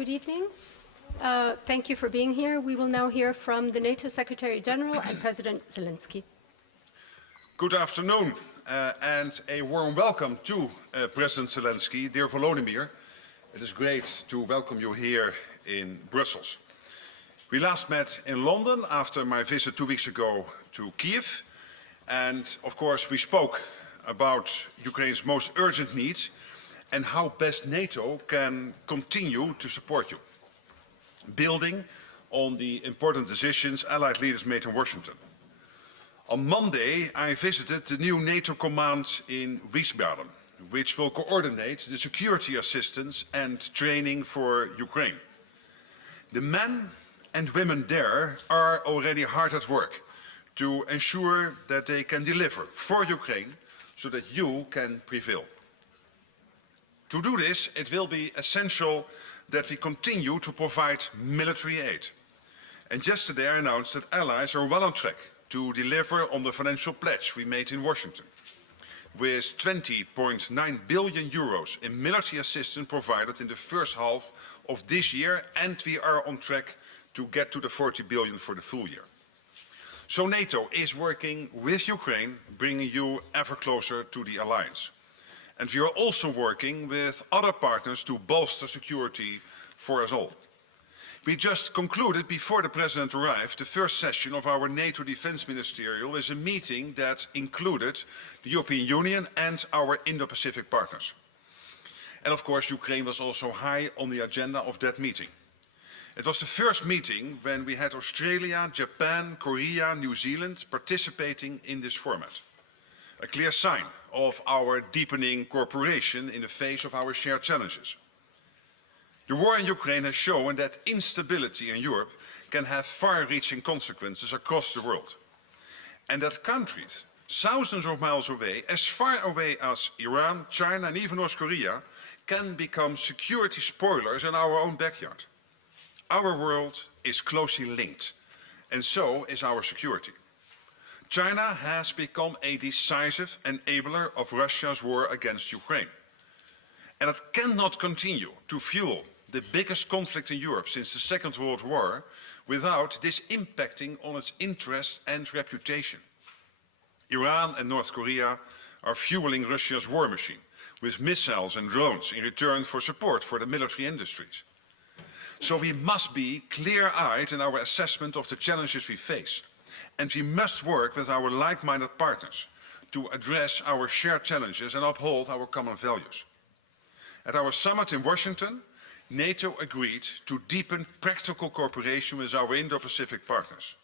Good evening. Thank you for being here. We will now hear from the NATO Secretary General and President Zelenskyy. Good afternoon and a warm welcome to President Zelenskyy. Dear Volodymyr, it is great to welcome you here in Brussels. We last met in London after my visit 2 weeks ago to Kyiv, and of course we spoke about Ukraine's most urgent needs and how best NATO can continue to support you, building on the important decisions Allied leaders made in Washington. On Monday, I visited the new NATO command in Wiesbaden, which will coordinate the security assistance and training for Ukraine. The men and women there are already hard at work to ensure that they can deliver for Ukraine so that you can prevail. To do this, it will be essential that we continue to provide military aid. And yesterday I announced that allies are well on track to deliver on the financial pledge we made in Washington, with 20.9 billion euros in military assistance provided in the first half of this year, and we are on track to get to the 40 billion for the full year. So NATO is working with Ukraine, bringing you ever closer to the alliance. And we are also working with other partners to bolster security for us all. We just concluded, before the President arrived, the first session of our NATO Defence Ministerial is a meeting that included the European Union and our Indo-Pacific partners. And of course, Ukraine was also high on the agenda of that meeting. It was the first meeting when we had Australia, Japan, Korea, New Zealand participating in this format. A clear sign of our deepening cooperation in the face of our shared challenges. The war in Ukraine has shown that instability in Europe can have far-reaching consequences across the world. And that countries thousands of miles away, as far away as Iran, China and even North Korea, can become security spoilers in our own backyard. Our world is closely linked, and so is our security. China has become a decisive enabler of Russia's war against Ukraine. And it cannot continue to fuel the biggest conflict in Europe since the Second World War without this impacting on its interests and reputation. Iran and North Korea are fueling Russia's war machine with missiles and drones in return for support for the military industries. So we must be clear-eyed in our assessment of the challenges we face. And we must work with our like-minded partners to address our shared challenges and uphold our common values. At our summit in Washington, NATO agreed to deepen practical cooperation with our Indo-Pacific partners.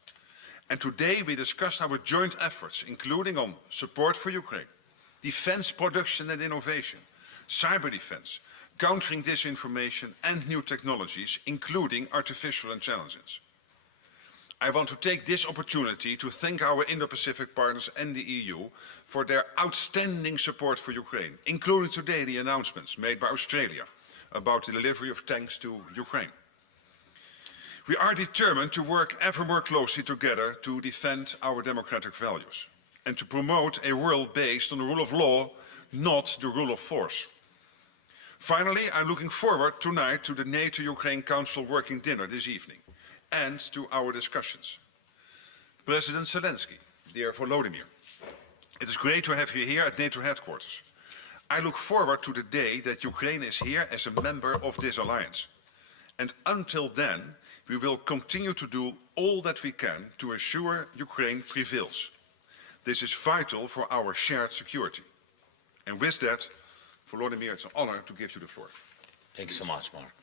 And today we discussed our joint efforts, including on support for Ukraine, defense production and innovation, cyber defense, countering disinformation and new technologies, including artificial intelligence. I want to take this opportunity to thank our Indo-Pacific partners and the EU for their outstanding support for Ukraine, including today the announcements made by Australia about the delivery of tanks to Ukraine. We are determined to work ever more closely together to defend our democratic values and to promote a world based on the rule of law, not the rule of force. Finally, I'm looking forward tonight to the NATO-Ukraine Council working dinner this evening and to our discussions. President Zelenskyy, dear Volodymyr, it is great to have you here at NATO headquarters. I look forward to the day that Ukraine is here as a member of this alliance. And until then, we will continue to do all that we can to ensure Ukraine prevails. This is vital for our shared security. And with that, Volodymyr, it's an honor to give you the floor. Thank you so much, Mark.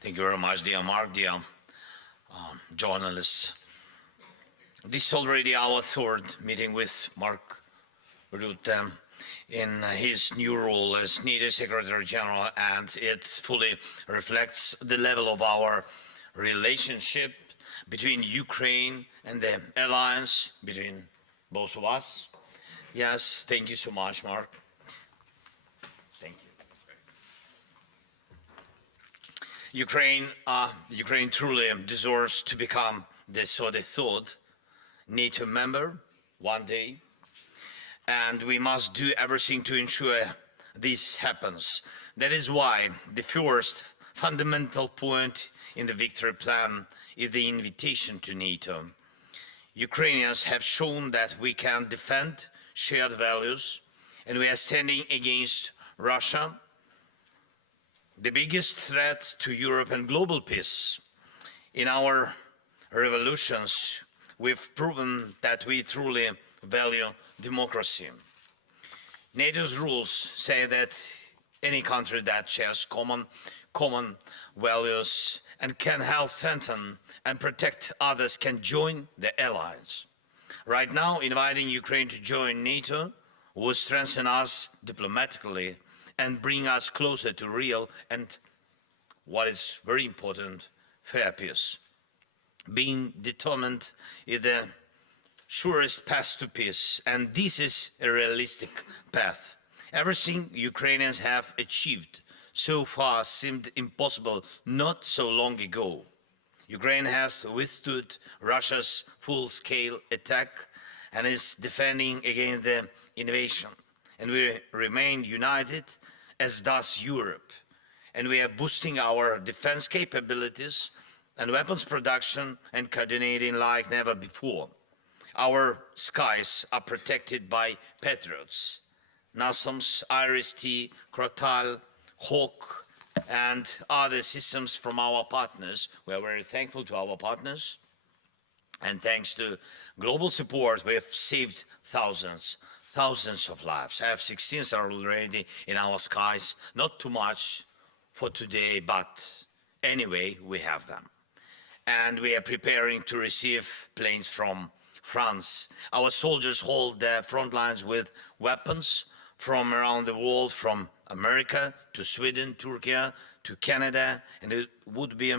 Thank you very much, dear Mark, dear journalists. This is already our third meeting with Mark Rutte in his new role as NATO Secretary General, and it fully reflects the level of our relationship between Ukraine and the alliance, between both of us. Yes, thank you so much, Mark. Thank you. Ukraine truly deserves to become the 33rd NATO member one day, and we must do everything to ensure this happens. That is why the first fundamental point in the victory plan is the invitation to NATO. Ukrainians have shown that we can defend shared values, and we are standing against Russia, the biggest threat to Europe and global peace. In our revolutions, we've proven that we truly value democracy. NATO's rules say that any country that shares common values and can help strengthen and protect others can join the allies. Right now, inviting Ukraine to join NATO will strengthen us diplomatically and bring us closer to real and, what is very important, fair peace. Being determined is the surest path to peace, and this is a realistic path. Everything Ukrainians have achieved so far seemed impossible not so long ago. Ukraine has withstood Russia's full-scale attack and is defending against the invasion. And we remain united, as does Europe. And we are boosting our defense capabilities and weapons production and coordinating like never before. Our skies are protected by Patriots, NASAMS, IRIS-T, Crotale, Hawk, and other systems from our partners. We are very thankful to our partners. And thanks to global support, we have saved thousands of lives. F-16s are already in our skies. Not too much for today, but anyway, we have them. And we are preparing to receive planes from France. Our soldiers hold the front lines with weapons from around the world, from America to Sweden, Turkey to Canada, and it would be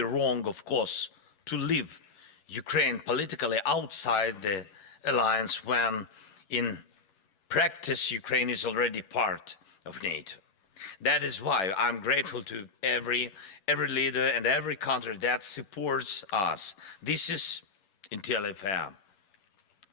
wrong, of course, to leave Ukraine politically outside the alliance when, in practice, Ukraine is already part of NATO. That is why I'm grateful to every leader and every country that supports us. This is entirely fair.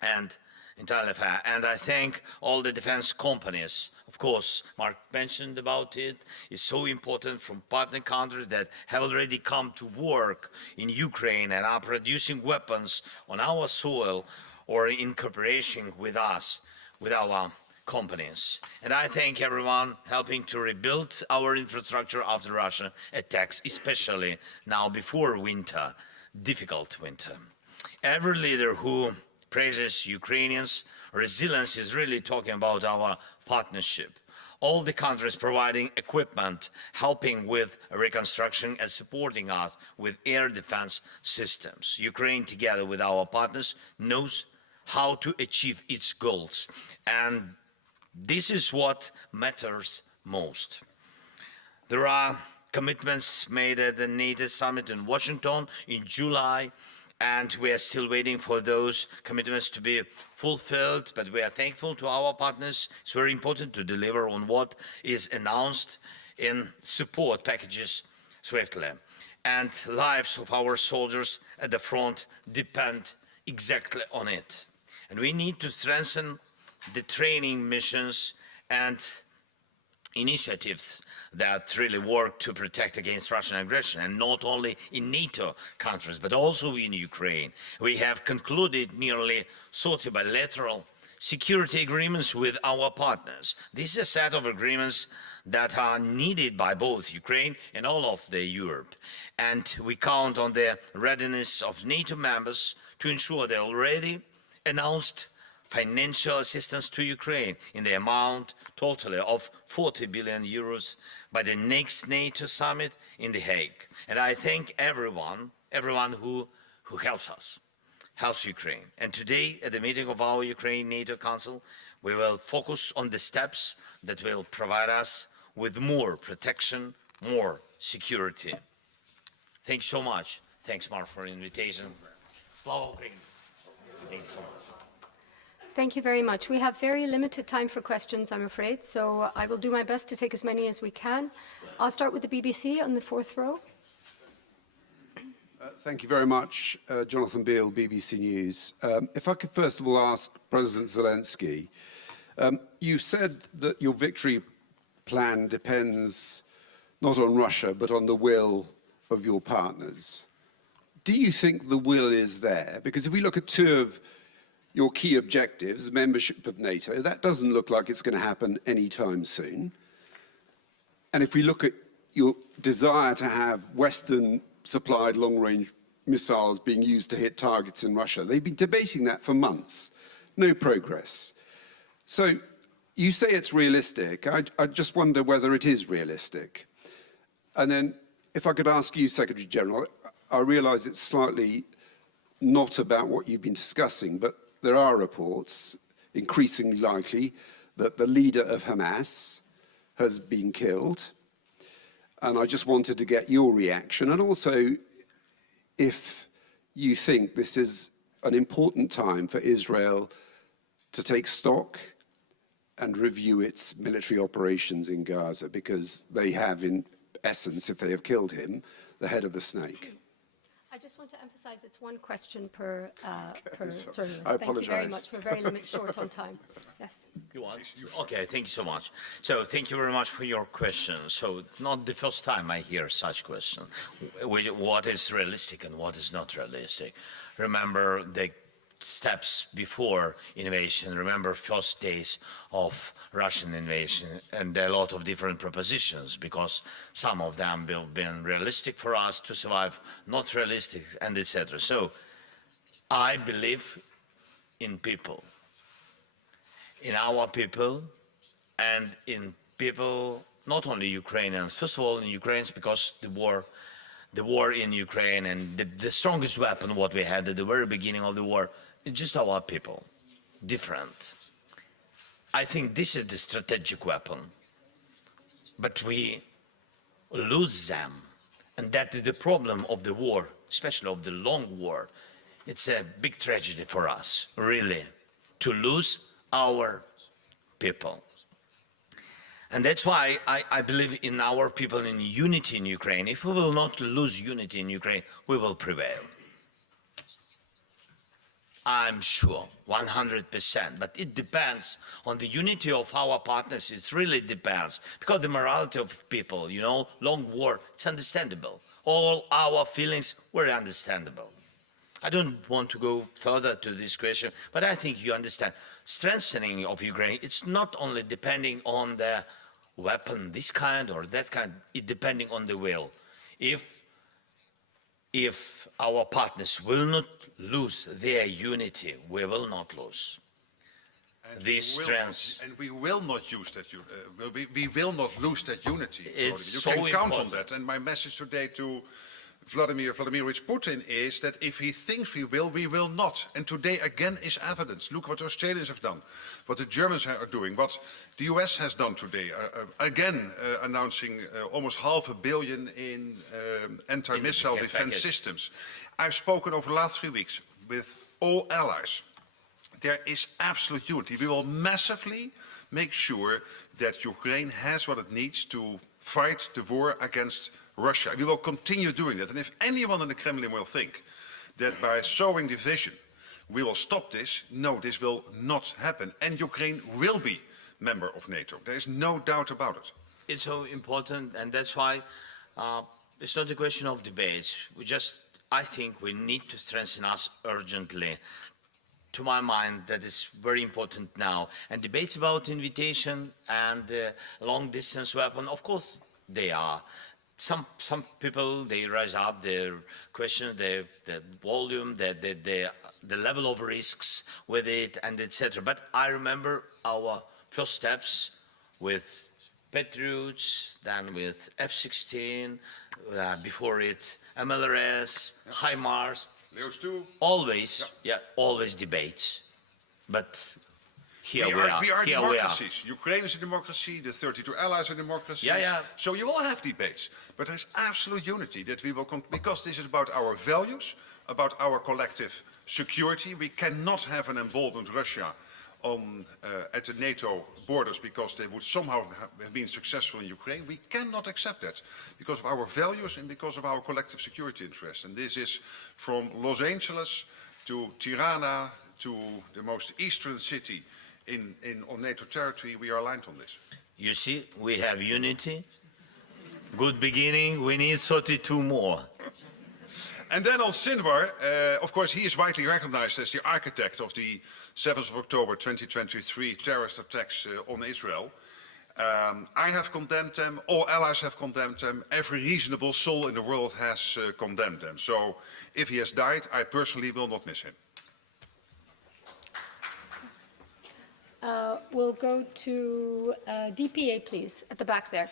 And I thank all the defense companies. Of course, Mark mentioned about it. It's so important from partner countries that have already come to work in Ukraine and are producing weapons on our soil or in cooperation with us, with our companies. And I thank everyone helping to rebuild our infrastructure after Russian attacks, especially now before winter, difficult winter. Every leader who praises Ukrainians' resilience is really talking about our partnership. All the countries providing equipment, helping with reconstruction and supporting us with air defense systems. Ukraine, together with our partners, knows how to achieve its goals. And this is what matters most. There are commitments made at the NATO summit in Washington in July, and we are still waiting for those commitments to be fulfilled, but we are thankful to our partners. It's very important to deliver on what is announced in support packages swiftly. And lives of our soldiers at the front depend exactly on it. And we need to strengthen the training missions and initiatives that really work to protect against Russian aggression, and not only in NATO countries, but also in Ukraine. We have concluded nearly 30 bilateral security agreements with our partners. This is a set of agreements that are needed by both Ukraine and all of Europe. And we count on the readiness of NATO members to ensure the already announced financial assistance to Ukraine in the amount totally of 40 billion euros by the next NATO summit in The Hague. And I thank everyone who helps us, helps Ukraine. And today, at the meeting of our Ukraine NATO Council, we will focus on the steps that will provide us with more protection, more security. Thanks so much. Thanks, Mark, for the invitation. Slava Ukraini. Thanks so much. Thank you very much. We have very limited time for questions, I'm afraid, so I will do my best to take as many as we can. I'll start with the BBC on the fourth row. Thank you very much, Jonathan Beale, BBC News. If I could first of all ask President Zelenskyy, you said that your victory plan depends not on Russia, but on the will of your partners. Do you think the will is there? Because if we look at two of your key objectives, membership of NATO, that doesn't look like it's going to happen anytime soon. And if we look at your desire to have Western-supplied long-range missiles being used to hit targets in Russia, they've been debating that for months. No progress. So you say it's realistic. I just wonder whether it is realistic. And then if I could ask you, Secretary General, I realise it's slightly not about what you've been discussing, but there are reports, increasingly likely, that the leader of Hamas has been killed. And I just wanted to get your reaction, and also if you think this is an important time for Israel to take stock and review its military operations in Gaza, because they have, in essence, if they have killed him, the head of the snake. I just want to emphasize it's one question per journalist. I Thank you very apologize. much. We're very short on time. Yes. You want? Okay, thank you so much. So thank you very much for your question. So not the first time I hear such question. What is realistic and what is not realistic? Remember the steps before invasion. Remember first days of Russian invasion, and a lot of different propositions, because some of them have been realistic for us to survive, not realistic, and etc. So I believe in people, in our people, and in people, not only Ukrainians, first of all in Ukrainians, because the war in Ukraine, and the strongest weapon what we had at the very beginning of the war is just our people, different. I think this is the strategic weapon, but we lose them, and that is the problem of the war, especially of the long war. It's a big tragedy for us, really, to lose our people. And that's why I believe in our people, in unity in Ukraine. If we will not lose unity in Ukraine, we will prevail. I'm sure, 100%, but it depends on the unity of our partners. It really depends, because the morality of people, you know, long war, it's understandable. All our feelings were understandable. I don't want to go further to this question, but I think you understand. Strengthening of Ukraine, it's not only depending on the weapon, this kind or that kind, it's depending on the will. If our partners will not lose their unity, we will not lose this strength. And we will not use that. We will not lose that unity. It's you so can count important. on that. And my message today to Vladimirovich Putin is that if he thinks we will not. And today again is evidence. Look what the Australians have done, what the Germans are doing, what the US has done today. Again, announcing almost $500 million in anti-missile defense systems. I've spoken over the last 3 weeks with all allies. There is absolute unity. We will massively make sure that Ukraine has what it needs to fight the war against Russia. We will continue doing that. And if anyone in the Kremlin will think that by sowing division we will stop this, no, this will not happen. And Ukraine will be member of NATO. There is no doubt about it. It's so important, and that's why it's not a question of debates. I think we need to strengthen us urgently. To my mind, that is very important now. And debates about invitation and long-distance weapon, of course, they are. Some people, they raise up their questions, the volume, the level of risks with it, and etc. But I remember our first steps with Patriots, then with F-16, before it, MLRS, HIMARS. Leos 2. Always, always debates. But here we are. We are democracies. Ukraine is a democracy, the 32 allies are democracies. So you will have debates. But there's absolute unity that we will, because this is about our values, about our collective security. We cannot have an emboldened Russia at the NATO borders because they would somehow have been successful in Ukraine. We cannot accept that because of our values and because of our collective security interests. And this is from Los Angeles to Tirana to the most eastern city on NATO territory. We are aligned on this. You see, we have unity. Good beginning. We need 32 more. And then on Sinwar, of course, he is widely recognized as the architect of the 7th of October 2023 terrorist attacks on Israel. I have condemned them, all allies have condemned them, every reasonable soul in the world has condemned them. So if he has died, I personally will not miss him. We'll go to DPA, please, at the back there.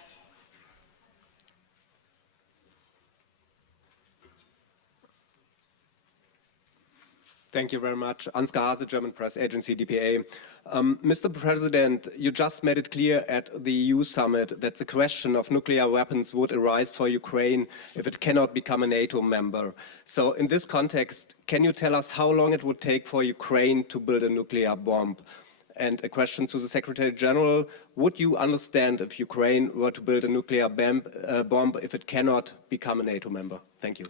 Thank you very much. Ansgar Hase, German press agency, DPA. Mr. President, you just made it clear at the EU summit that the question of nuclear weapons would arise for Ukraine if it cannot become a NATO member. So in this context, can you tell us how long it would take for Ukraine to build a nuclear bomb? And a question to the Secretary General, would you understand if Ukraine were to build a nuclear bomb if it cannot become a NATO member? Thank you.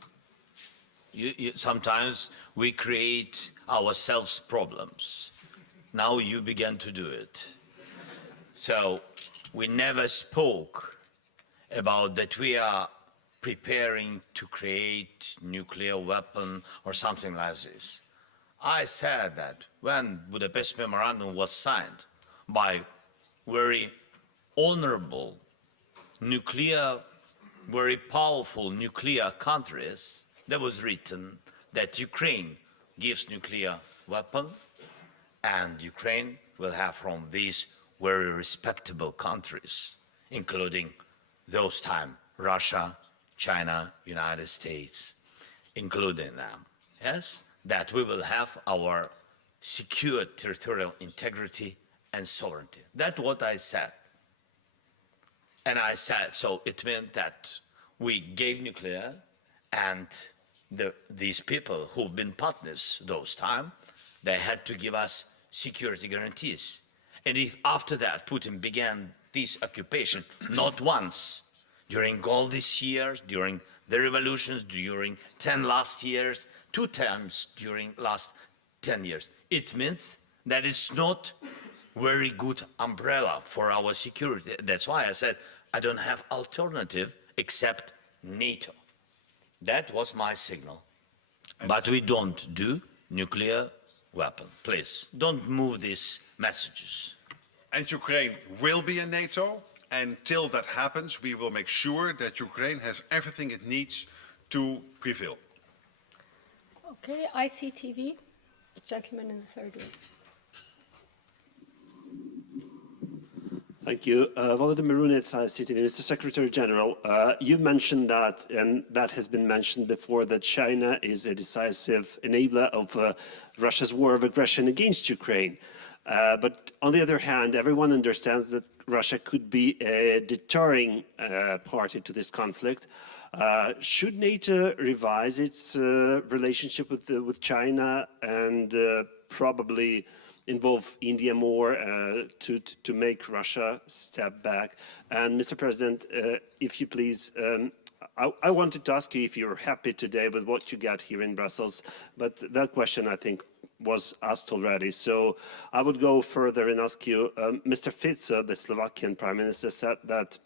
Sometimes we create ourselves problems. Now you began to do it. So we never spoke about that we are preparing to create nuclear weapon or something like this. I said that when Budapest Memorandum was signed by very honorable nuclear, very powerful nuclear countries, there was written that Ukraine gives nuclear weapon and Ukraine will have from these very respectable countries, including those time Russia, China, United States, including them, yes, that we will have our secure territorial integrity and sovereignty. That's what I said. And I said, so it meant that we gave nuclear and these people who've been partners those time, they had to give us security guarantees. And if after that Putin began this occupation, not once, during all these years, during the revolutions, during 10 last years, 2 times during last 10 years, it means that it's not very good umbrella for our security. That's why I said I don't have alternative except NATO. That was my signal. But we don't do nuclear weapon. Please, don't move these messages. And Ukraine will be in NATO. Until that happens, we will make sure that Ukraine has everything it needs to prevail. Okay, ICTV, the gentleman in the third row. Thank you. Volodymyr Zelenskyy, Mr. Secretary General, you mentioned that, and that has been mentioned before, that China is a decisive enabler of Russia's war of aggression against Ukraine. But on the other hand, everyone understands that Russia could be a deterring party to this conflict. Should NATO revise its relationship with China and probably involve India more to make Russia step back? And Mr. President, if you please, I wanted to ask you if you're happy today with what you got here in Brussels, but that question I think was asked already. So I would go further and ask you, Mr. Fico, the Slovakian Prime Minister, said that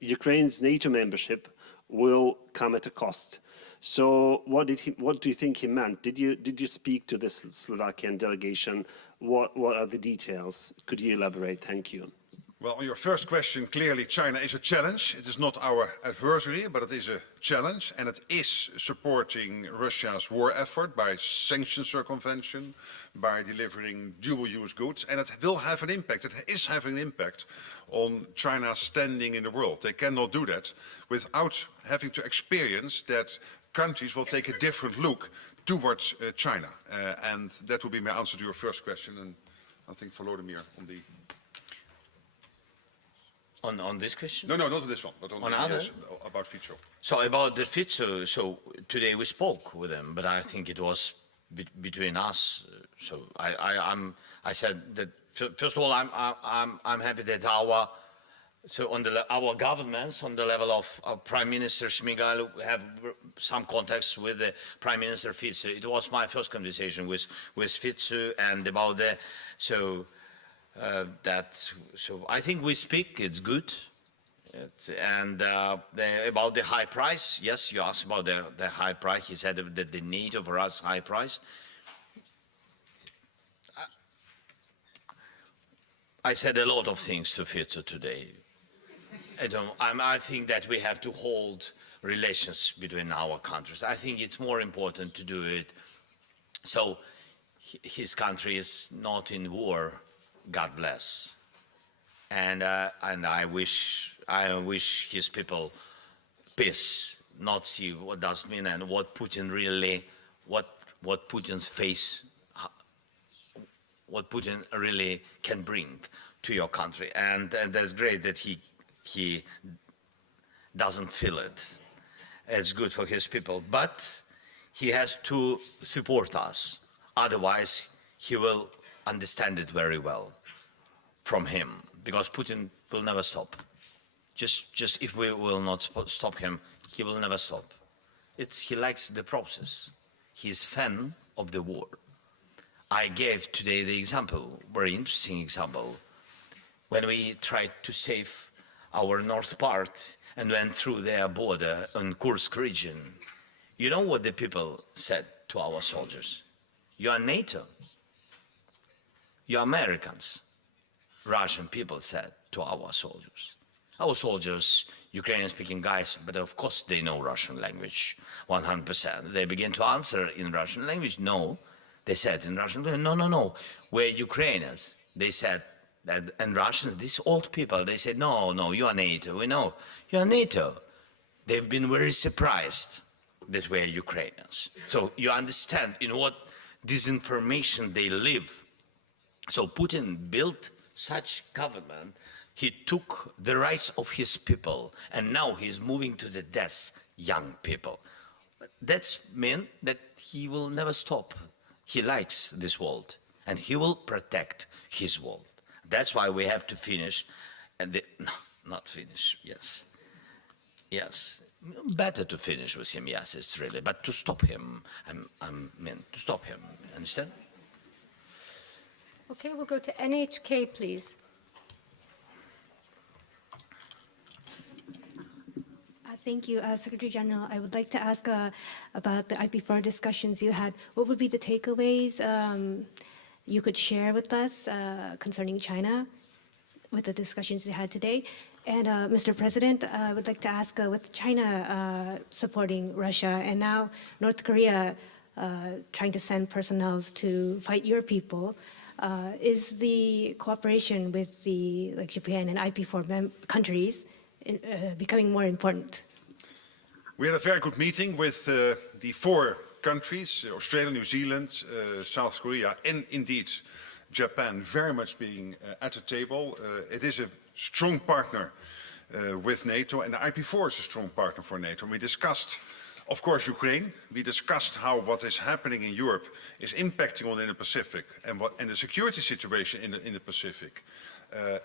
Ukraine's NATO membership will come at a cost. So what do you think he meant? Did you speak to this Slovakian delegation? What are the details? Could you elaborate? Thank you. Well, on your first question, clearly China is a challenge. It is not our adversary, but it is a challenge, and it is supporting Russia's war effort by sanction circumvention, by delivering dual-use goods, and it will have an impact. It is having an impact on China's standing in the world. They cannot do that without having to experience that countries will take a different look towards China. And that will be my answer to your first question, and I think Volodymyr on the... On this question? No, not on this one, but on the, other? yes, about Fico. So about the Fico, so today we spoke with him, but I think it was between us. So I said that first of all, I'm happy that our governments on the level of Prime Minister Shmyhal have some contacts with the Prime Minister Fico. It was my first conversation with Fico and about the so I think we speak. It's good. About the high price, yes, you asked about the high price. He said that the NATO for us high price. I said a lot of things to Fico today. I think that we have to hold relations between our countries. I think it's more important to do it so his country is not in war. God bless. And I wish his people peace, not see what does mean and what Putin really, what Putin's face, what Putin really can bring to your country. And that's great that he doesn't feel it. It's good for his people, but he has to support us. Otherwise, he will understand it very well from him, because Putin will never stop. Just if we will not stop him, he will never stop. He likes the process. He's fan of the war. I gave today the example, very interesting example, when we tried to save our north part and went through their border in Kursk region. You know what the people said to our soldiers? You are NATO. You are Americans. Russian people said to our soldiers. Our soldiers, Ukrainian-speaking guys, but of course they know Russian language, 100%. They begin to answer in Russian language, no. They said in Russian, no, we're Ukrainians. They said that, and Russians, these old people, they said, no, you are NATO. We know, you are NATO. They've been very surprised that we're Ukrainians. So you understand in what disinformation they live. So Putin built such government, he took the rights of his people, and now he's moving to the death young people. That's mean that he will never stop. He likes this world, and he will protect his world. That's why we have to finish, and not finish, yes. Better to finish with him, yes, it's really, but to stop him, to stop him, understand? Okay, we'll go to NHK, please. Thank you, Secretary General. I would like to ask about the IP4 discussions you had. What would be the takeaways you could share with us concerning China with the discussions you had today? And Mr. President, I would like to ask with China supporting Russia and now North Korea trying to send personnel to fight your people, is the cooperation with the Japan and IP4 countries becoming more important? We had a very good meeting with the 4 countries, Australia, New Zealand, South Korea, and indeed Japan, very much being at the table. It is a strong partner with NATO, and the IP4 is a strong partner for NATO. We discussed, of course, Ukraine. We discussed how what is happening in Europe is impacting on the Pacific, and the security situation in the Pacific.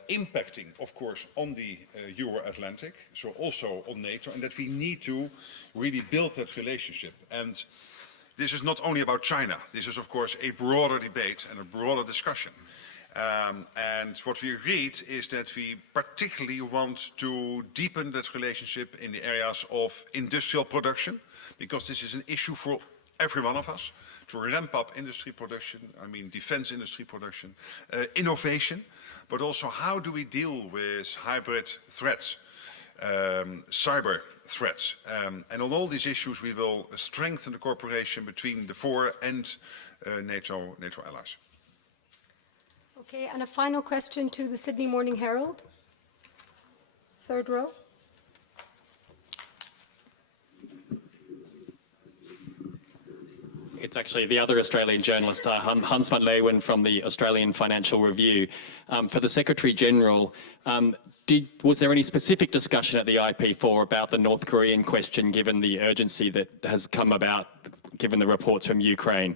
Impacting, of course, on the Euro-Atlantic, so also on NATO, and that we need to really build that relationship. And this is not only about China. This is, of course, a broader debate and a broader discussion. And what we agreed is that we particularly want to deepen that relationship in the areas of industrial production, because this is an issue for every one of us, to ramp up industry production, defense industry production, innovation, but also how do we deal with hybrid threats, cyber threats. And on all these issues, we will strengthen the cooperation between the 4 and NATO allies. Okay, and a final question to the Sydney Morning Herald. 3rd row. It's actually the other Australian journalist, Hans van Leeuwen from the Australian Financial Review. For the Secretary-General, was there any specific discussion at the IP4 about the North Korean question, given the urgency that has come about, given the reports from Ukraine?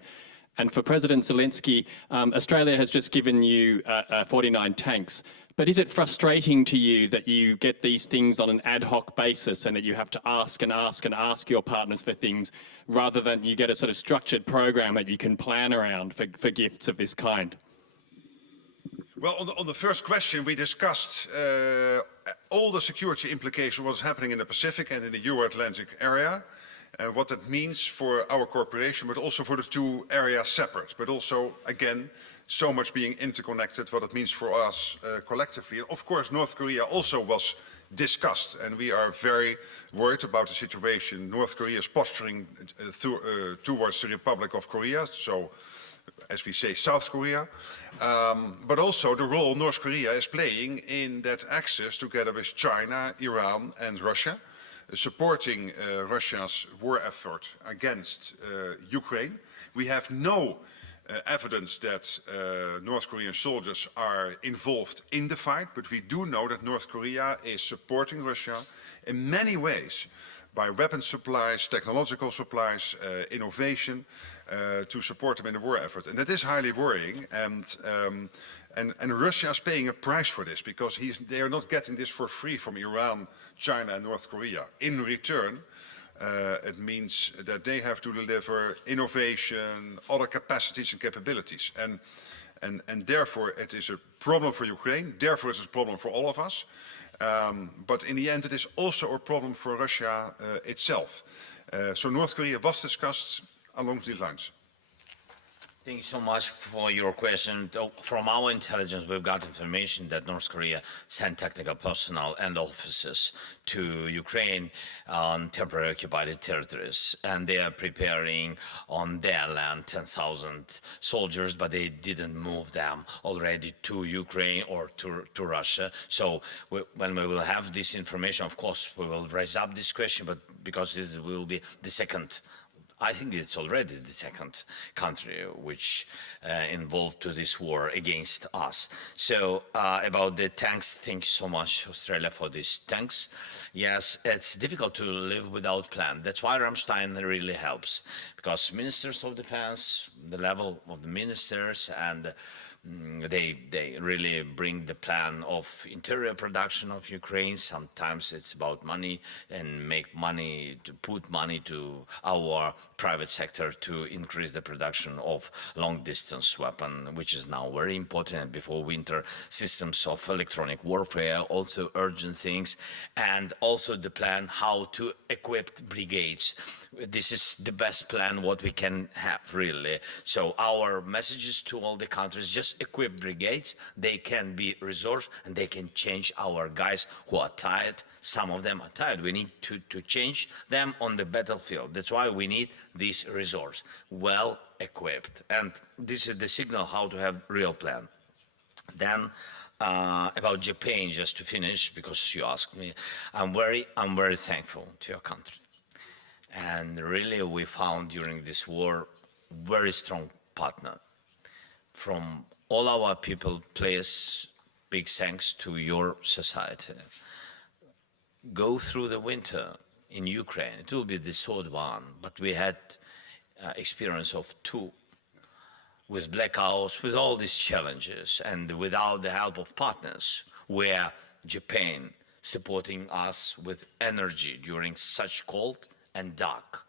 And for President Zelenskyy, Australia has just given you 49 tanks. But is it frustrating to you that you get these things on an ad hoc basis and that you have to ask and ask and ask your partners for things rather than you get a sort of structured program that you can plan around for gifts of this kind? Well, on the first question, we discussed all the security implications, what's happening in the Pacific and in the Euro-Atlantic area, what that means for our cooperation, but also for the two areas separate, but also, again, so much being interconnected, what it means for us collectively. Of course, North Korea also was discussed, and we are very worried about the situation. North Korea is posturing towards the Republic of Korea, so as we say, South Korea, but also the role North Korea is playing in that axis together with China, Iran and Russia, supporting Russia's war effort against Ukraine. We have no evidence that North Korean soldiers are involved in the fight, but we do know that North Korea is supporting Russia in many ways by weapon supplies, technological supplies, innovation, to support them in the war effort. And that is highly worrying, and Russia is paying a price for this, because they are not getting this for free from Iran, China and North Korea. In return, it means that they have to deliver innovation, other capacities and capabilities. And therefore it is a problem for Ukraine, therefore it's a problem for all of us. But in the end it is also a problem for Russia itself. So North Korea was discussed along these lines. Thank you so much for your question. From our intelligence, we've got information that North Korea sent technical personnel and officers to Ukraine on temporarily occupied territories, and they are preparing on their land 10,000 soldiers, but they didn't move them already to Ukraine or to Russia. So when we will have this information, of course, we will raise up this question, but because this will be the second, I think it's already the second country which involved to this war against us. So about the tanks, thank you so much, Australia, for these tanks. Yes, it's difficult to live without plan. That's why Ramstein really helps, because ministers of defense, the level of the ministers, and they really bring the plan of interior production of Ukraine. Sometimes it's about money, and make money, to put money to our private sector to increase the production of long distance weapon, which is now very important. Before winter, systems of electronic warfare, also urgent things, and also the plan how to equip brigades. This is the best plan what we can have, really. So our messages to all the countries: just equip brigades, they can be resourced, and they can change our guys who are tired. Some of them are tired. We need to change them on the battlefield. That's why we need this resource, well equipped. And this is the signal how to have real plan. Then about Japan, just to finish, because you asked me, I'm very thankful to your country. And really, we found during this war very strong partner. From all our people, please, big thanks to your society. Go through the winter in Ukraine. It will be the third one, but we had experience of two, with blackouts, with all these challenges, and without the help of partners, where Japan supporting us with energy during such cold and dark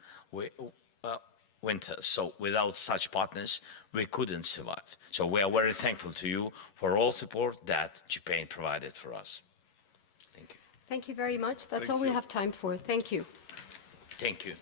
winters. So without such partners, we couldn't survive. So we are very thankful to you for all support that Japan provided for us. Thank you. Thank you very much. That's all we have time for. Thank you. Thank you.